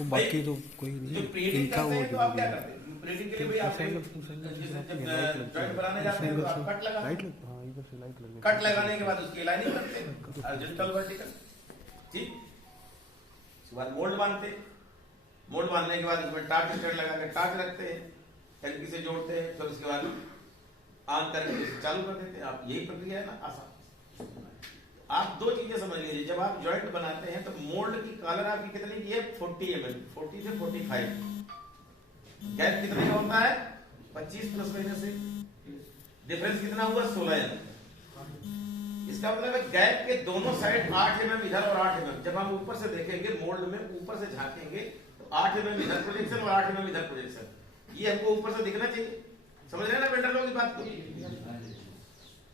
वो बाकी तो कोई जो नहीं, प्रीहिटिंग इनका करते वो हैं तो आप क्या करते हैं? प्रीहिटिंग के लिए भाई आप जॉइंट बनाने जाते हैं तो आप कट लगा, लाइट लग, हाँ इधर से लाइट लगे, कट लगाने के बाद उसकी लाइनिंग करते हैं हॉरिजॉन्टल वर्टिकल, ठीक। उसके बाद मोल्ड बांधते हैं, मोल्ड बांधने के बाद उसमें टार्च स्टड लगा के टार्च रखते हैं, एलपी से जोड़ते हैं, फिर उसके बाद ऑन करके चालू कर देते हैं। आप यही प्रक्रिया है ना, आसान। आप दो चीजें समझ लीजिए, जब आप जॉइंट बनाते हैं तो मोल्ड की कॉलर आपकी कितनी की है? 40 mm, 40 से 45। गैप कितने का होता है? 25 प्लस माइनस से डिफरेंस कितना हुआ? 16 mm। इसका मतलब है गैप के दोनों साइड 8 mm इधर और 8 mm। जब हम ऊपर से देखेंगे मोल्ड में, ऊपर से झांकेंगे तो 8 mm इधर प्रोजेक्शन और 8 mm इधर प्रोजेक्शन, ये हमको ऊपर से दिखना चाहिए। समझ रहे हैं ना बिल्डर लोग इस बात को?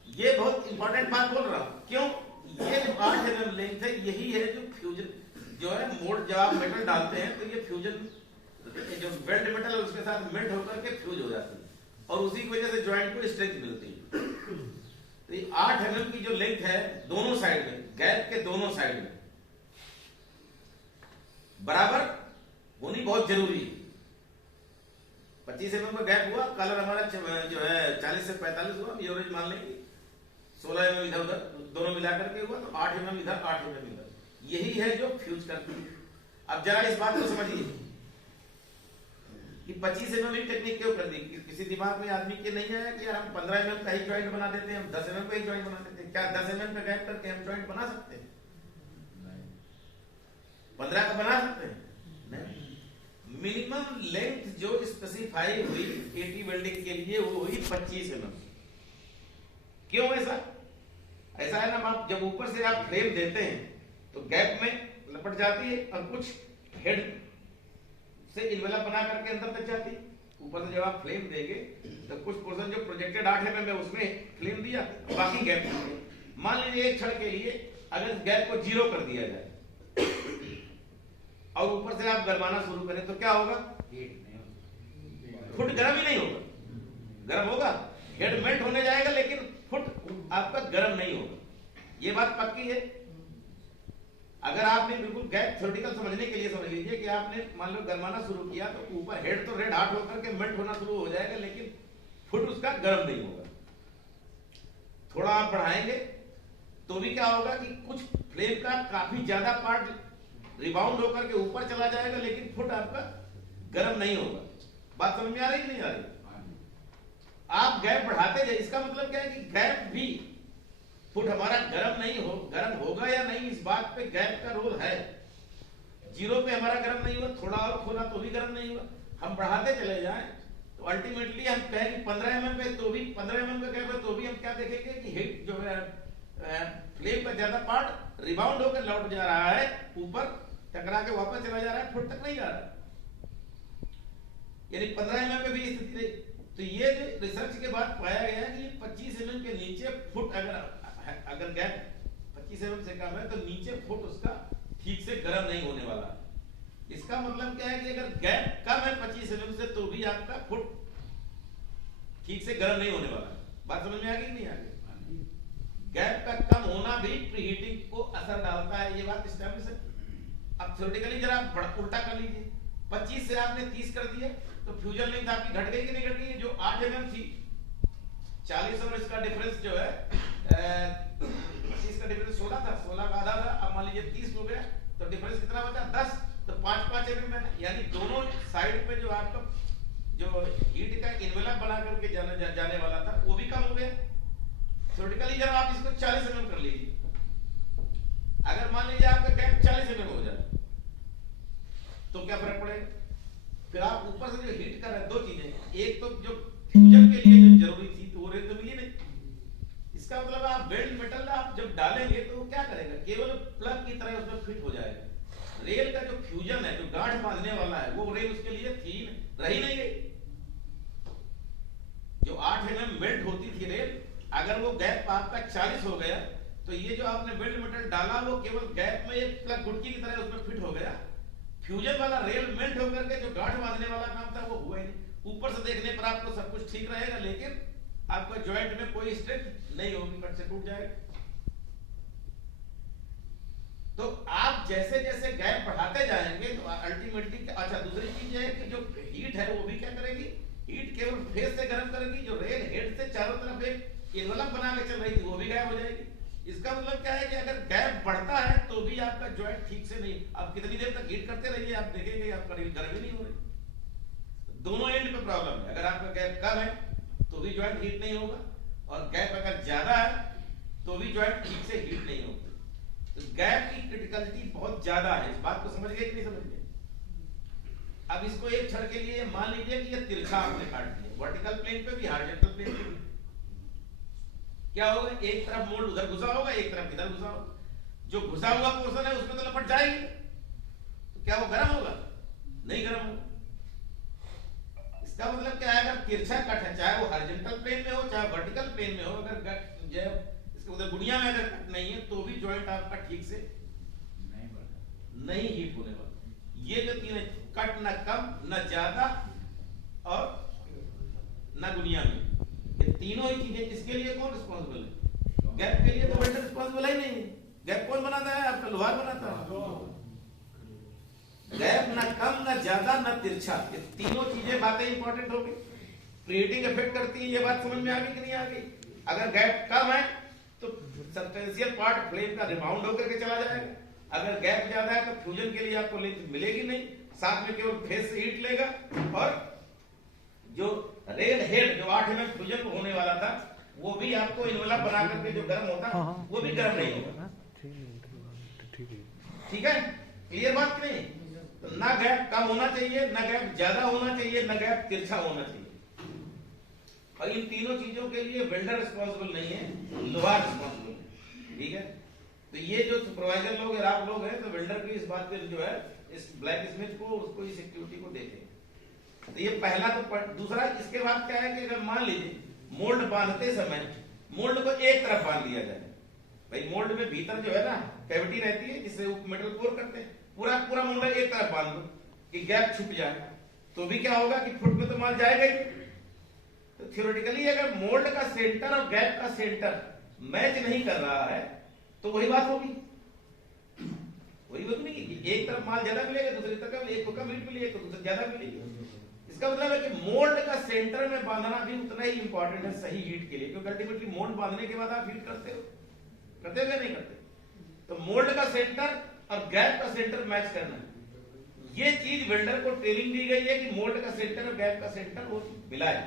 ये बहुत इंपॉर्टेंट बात बोल रहा हूं। क्यों? ये जो 8 mm लेंथ है, यही है जो फ्यूजन जो है मोल्ड, जब आप मेटल डालते हैं तो ये फ्यूजन जो वेल्ड मेटल है उसके साथ मेल्ट होकर के फ्यूज हो जाती है और उसी की वजह से जॉइंट को स्ट्रेंथ मिलती है। तो ये 8 mm की जो लेंथ है दोनों साइड में, गैप के दोनों साइड में बराबर होनी बहुत जरूरी है। 25 mm का गैप हुआ, कलर हमारा जो है 40 से 45 हुआ, एवरेज मान लेंगे 16 mm इधर उधर दोनों मिलाकर के हुआ, तो 8 mm इधर 8 mm इधर, यही है जो फ्यूज करती है। अब जरा इस बात को समझिए कि 25 mm की टेक्निक क्यों कर दी? किसी दिमाग में आदमी के नहीं आया कि यार हम 15 mm का एक जॉइंट बना देते हैं, हम 10 mm का एक जॉइंट बना देते हैं। क्या 10 mm का गैप करके हम जॉइंट बना सकते हैं? 15 का बना सकते हैं? नहीं। मिनिमम लेंथ जो स्पेसिफाई हुई एटी वेल्डिंग के लिए वो हुई 25 mm। क्यों ऐसा? ऐसा है ना, आप जब ऊपर से आप फ्रेम देते हैं तो गैप में लपट जाती है और कुछ हेड से इन्वेलप बना करके अंदर तक जाती है। ऊपर से जब आप फ्रेम देंगे तो कुछ पोर्शन जो प्रोजेक्टेड 8 mm है उसमें फ्रेम दिया, बाकी गैप में। मान लीजिए एक क्षण के लिए अगर गैप को 0 कर दिया जाए और ऊपर से आप गरमाना शुरू करें तो क्या होगा? फुट गर्म ही नहीं होगा। गर्म होगा, हेड मेल्ट होने जाएगा लेकिन फुट आपका गर्म नहीं होगा। ये बात पक्की है। अगर आपने बिल्कुल गैप थ्योरेटिकल समझने के लिए समझ लीजिए कि आपने मान लो गरमाना शुरू किया तो ऊपर हेड तो रेड हॉट होकर के मेल्ट होना शुरू हो जाएगा लेकिन फुट उसका गर्म नहीं होगा। थोड़ा आप बढ़ाएंगे तो भी क्या होगा कि कुछ फ्रेम का काफी ज्यादा पार्ट रिबाउंड होकर के ऊपर चला जाएगा लेकिन फुट आपका गर्म नहीं होगा। बात समझ में आ रही कि नहीं आ रही? आप गैप बढ़ाते जाए, इसका मतलब क्या है कि गैप भी फुट हमारा गर्म नहीं हो, गर्म होगा या नहीं इस बात पे गैप का रोल है। 0 पे हमारा गर्म नहीं हुआ, थोड़ा और खोला तो भी गर्म नहीं हुआ। हम बढ़ाते चले जाएं तो अल्टीमेटली हम कहें कि 15 mm पे तो भी 15 mm का गैप है तो भी हम क्या देखेंगे कि हीट जो है फ्लेम का ज्यादा पार्ट रिबाउंड होकर लौट जा रहा है, ऊपर टकरा के वापस चला जा रहा है, फुट तक नहीं जा रहा है। यानी 15 mm पे भी स्थिति रही। तो ये जो रिसर्च के बाद पाया गया कि 25 mm के नीचे फुट अगर गैप 25 mm से कम है तो नीचे फुट उसका ठीक से गर्म नहीं होने वाला। इसका मतलब क्या है कि अगर गैप कम है 25 mm से तो भी आपका फुट ठीक से गर्म नहीं होने वाला। बात समझ में आ गई नहीं आ गई? गैप का कम होना भी प्रीहीटिंग को असर डालता है, ये बात एस्टैब्लिश है। अब थ्योरेटिकली जरा उल्टा कर लीजिए, 25 से आपने 30 कर दिया तो फ्यूजन लेंथ आपकी घट गई कि नहीं घट गई? जो 8 mm थी 40 और इसका डिफरेंस जो है 25 का डिफरेंस 16 था, 16 का आधा था। अब मान लीजिए 30 हो गया तो डिफरेंस कितना बचा? 10। तो 5-5 mm है, यानी दोनों साइड पे जो आपका जो हीट का इन्वेलप बना करके जाने वाला था वो भी कम हो गया। थ्योरेटिकली जब आप इसको 40 mm कर लीजिए, अगर मान लीजिए आपका गैप 40 mm हो जाए तो क्या फर्क पड़ेगा? फिर आप ऊपर से जो हीट कर रहे हैं, दो चीजें, एक तो जो फ्यूजन के लिए जो जरूरी थी तो वो रेल तो मिली नहीं। इसका मतलब आप वेल्ड मेटल आप जब डालेंगे तो क्या करेगा? केवल प्लग की तरह उसमें फिट हो जाएगा। रेल का जो फ्यूजन है, जो गांठ बांधने वाला है, वो रेल उसके लिए थी रही नहीं गई। जो 8 mm मेल्ट होती थी रेल, अगर वो गैप आपका 40 हो गया तो ये जो आपने वेल्ड मेटल डाला वो केवल गैप में एक प्लग गुटकी की तरह उसमें फिट हो गया। फ्यूजन वाला रेल मेल्ट होकर के जो गांठ बांधने वाला काम था वो हुआ ही नहीं। ऊपर से देखने पर आपको सब कुछ ठीक रहेगा लेकिन आपका जॉइंट में कोई स्ट्रेंथ नहीं होगी, कट से टूट जाएगा। तो आप जैसे जैसे गैप बढ़ाते जाएंगे तो अल्टीमेटली इसका मतलब क्या है कि अगर गैप बढ़ता है तो भी आपका जॉइंट ठीक से नहीं, आप कितनी देर तक हीट करते रहिए, आप देखेंगे आपका गर्म ही नहीं हो रही। दोनों एंड पे प्रॉब्लम है। अगर आपका गैप कम है तो भी जॉइंट हीट नहीं होगा, और गैप अगर ज्यादा है तो भी जॉइंट ठीक से हीट नहीं होगा। तो गैप की क्रिटिकलिटी बहुत ज्यादा है। इस बात को समझ गए कि नहीं समझ गए? अब इसको एक क्षण के लिए मान लीजिए कि ये तिरछा आपने काट दिया, वर्टिकल प्लेन पे भी हॉरिजॉन्टल प्लेन पे भी। क्या होगा? एक तरफ मोल्ड उधर घुसा होगा, एक तरफ इधर घुसा होगा। जो घुसा हुआ पोर्शन है उसमें तो लपट जाएगी, तो क्या वो गर्म होगा? नहीं गर्म होगा। इसका मतलब क्या है? अगर तिरछा कट है, चाहे वो हॉरिजॉन्टल प्लेन में हो चाहे वर्टिकल प्लेन में हो, अगर इसके उधर बुनिया में अगर कट नहीं है तो भी जॉइंट आपका ठीक से नहीं हीट होने वाला। ये जो तीन है, कट ना कम ना ज्यादा और ना गुनिया में, ये तीनों ही चीजें, इसके लिए कौन रिस्पॉन्सिबल है? गैप के लिए तो वेल्डर रिस्पॉन्सिबल ही नहीं है। गैप कौन बनाता है? आपका लोहार बनाता है। गैप ना कम ना ज्यादा ना तिरछा, ये तीनों चीजें बातें इंपॉर्टेंट हो गई। क्रिएटिंग इफेक्ट करती है, ये बात समझ में आ गई कि नहीं आ गई? अगर गैप कम है तो सबस्टेंशियल पार्ट फ्लेम का रिबाउंड होकर के चला जाएगा, अगर गैप ज्यादा है तो फ्यूजन के लिए आपको लेंथ मिलेगी नहीं, साथ में केवल फेस से हीट लेगा, और जो रेल हेड जो 8 mm फ्यूजन होने वाला था वो भी आपको इन्वेलप बना करके जो गर्म होता वो भी गर्म नहीं होगा। ठीक है, क्लियर बात नहीं? तो ना गैप कम होना चाहिए, ना गैप ज्यादा होना चाहिए, ना गैप तिरछा होना चाहिए। और इन तीनों चीजों के लिए वेल्डर रिस्पॉन्सिबल नहीं है, लोहार रिस्पॉन्सिबल है। ठीक है, तो ये जो सुपरवाइजर लोग हैं, आप लोग हैं, तो वेल्डर की इस बात पे जो है, इस ब्लैक स्मिथ को, उसको इस एक्टिविटी को देखें। तो ये पहला तो दूसरा, इसके बाद क्या है कि अगर मान लीजिए मोल्ड बांधते समय मोल्ड को एक तरफ बांध दिया जाए, भाई मोल्ड में भीतर जो है ना कैविटी रहती है जिससे मेटल कोर करते हैं, पूरा पूरा मोल्ड एक तरफ बांध दो कि गैप छूट जाए, तो भी क्या होगा कि फुट में तो माल जाएगा ही। तो थियोरेटिकली अगर मोल्ड का सेंटर और गैप का सेंटर मैच नहीं कर रहा है तो वही बात होगी, वही बात नहीं कि एक तरफ माल ज्यादा मिलेगा, दूसरी तरफ एक को कम हीट मिलेगी, तो दूसरी ज्यादा मिलेगी। इसका मतलब है कि मोल्ड का सेंटर में बांधना भी उतना ही इंपॉर्टेंट है सही हीट के लिए, क्योंकि अल्टीमेटली मोल्ड बांधने के बाद आप हीट करते हो या नहीं करते? तो मोल्ड का सेंटर और गैप का सेंटर मैच करना, ये चीज वेल्डर को ट्रेनिंग दी गई है कि मोल्ड का सेंटर और गैप का सेंटर वो मिलाए।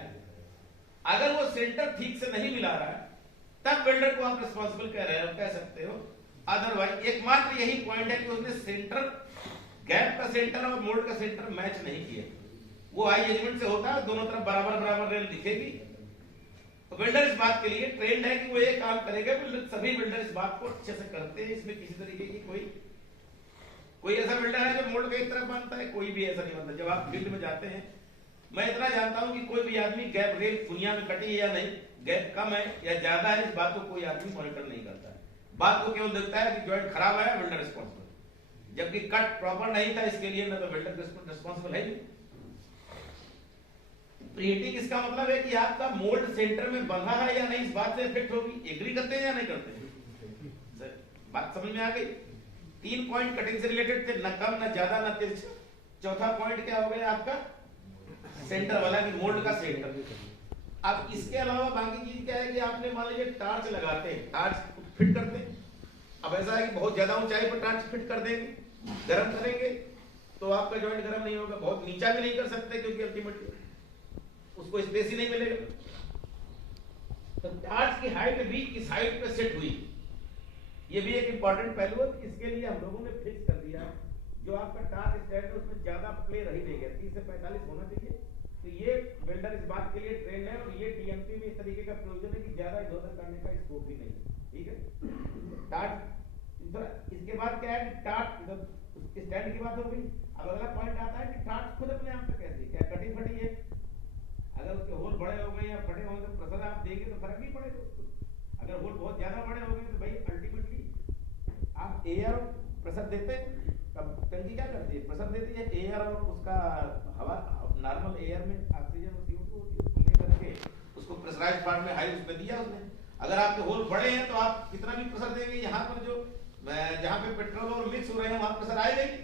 अगर वो सेंटर ठीक से नहीं मिला रहा है तब वेल्डर को आप रिस्पॉन्सिबल कह सकते हो। अदरवाइज एकमात्र यही पॉइंट है कि उसने सेंटर, गैप का सेंटर और मोल्ड का सेंटर मैच नहीं किया, वो हाई जजमेंट से होता है, दोनों तरफ बराबर बराबर रेल दिखेगी। तो वेल्डर इस बात के लिए ट्रेंड है कि वो ये काम करेगा। सभी वेल्डर इस बात को अच्छे से करते हैं, इसमें किसी तरीके की कोई ऐसा वेल्डर है जो मोल्ड को एक तरफ बांधता है? कोई भी ऐसा नहीं बांधता। जब आप फील्ड में जाते हैं, मैं इतना जानता हूं कि कोई भी आदमी गैप रेल दुनिया में कटी है या नहीं, गैप कम है या ज्यादा है, इस बात को कोई आदमी मॉनिटर नहीं करता है। बात को केवल देखता है कि जॉइंट खराब है, वेल्डर रिस्पॉन्सिबल, जबकि कट प्रॉपर नहीं था, इसके लिए ना तो वेल्डर रिस्पॉन्सिबल है। प्रीहीटिंग इसका मतलब है कि आपका मोल्ड सेंटर में बंधा है या नहीं, इस बात से इफेक्ट होगी। एग्री करते हैं या नहीं करते? बात समझ में आ गई? 3 पॉइंट कटिंग से रिलेटेड थे, न कम न ज्यादा न तिरछा। चौथा पॉइंट क्या हो गया आपका? सेंटर वाला, कि मोल्ड का सेंटर। अब इसके अलावा बाकी चीज क्या है कि आपने मान लीजिए टार्च लगाते हैं, टार्च फिट करते हैं। अब ऐसा है कि बहुत ज्यादा ऊंचाई पर टार्च फिट कर देंगे, गर्म करेंगे तो आपका जॉइंट गर्म नहीं होगा। बहुत नीचा भी नहीं कर सकते क्योंकि अल्टीमेटली उसको स्पेस ही नहीं मिलेगा। तो टार्च की हाइट भी किस हाइट पे सेट हुई, ये भी एक इंपॉर्टेंट पहलू है। इसके लिए हम लोगों ने फिक्स कर दिया है, जो आपका टार्च स्टैंड है उसमें ज्यादा प्ले रही देगा, 30 से 45 होना चाहिए। तो ये वेल्डर इस बात के लिए ट्रेंड है, और ये टीएमपी में इस तरीके का प्रोविजन है कि ज्यादा इधर करने का स्कोप भी नहीं है। ठीक है, टार्च। इसके बाद क्या है कि टार्च स्टैंड की बात हो गई। अब अगला पॉइंट आता है कि टार्च खुद अपने आप में कैसी, क्या कटी फटी है? अगर उसके होल बड़े हो गए या फटे हो गए तो प्रेशर आप देंगे तो फर्क नहीं पड़ेगा उसको। अगर होल बहुत ज्यादा बड़े हो गए तो भाई अल्टीमेटली आप एयर प्रेशर देते हैं, तब टंकी क्या करती है? प्रेशर देती है एयर, और उसका हवा नॉर्मल एयर में ऑक्सीजन और CO2 होती है, उसको लेकर के उसको प्रेशराइज्ड पार्ट में हाई उसमें दिया उसने। अगर आपके होल बड़े हैं तो आप कितना भी प्रेशर देंगे, यहाँ पर जो जहाँ पे पेट्रोल और मिक्स हो रहे हैं वहां प्रेशर आएगा ही।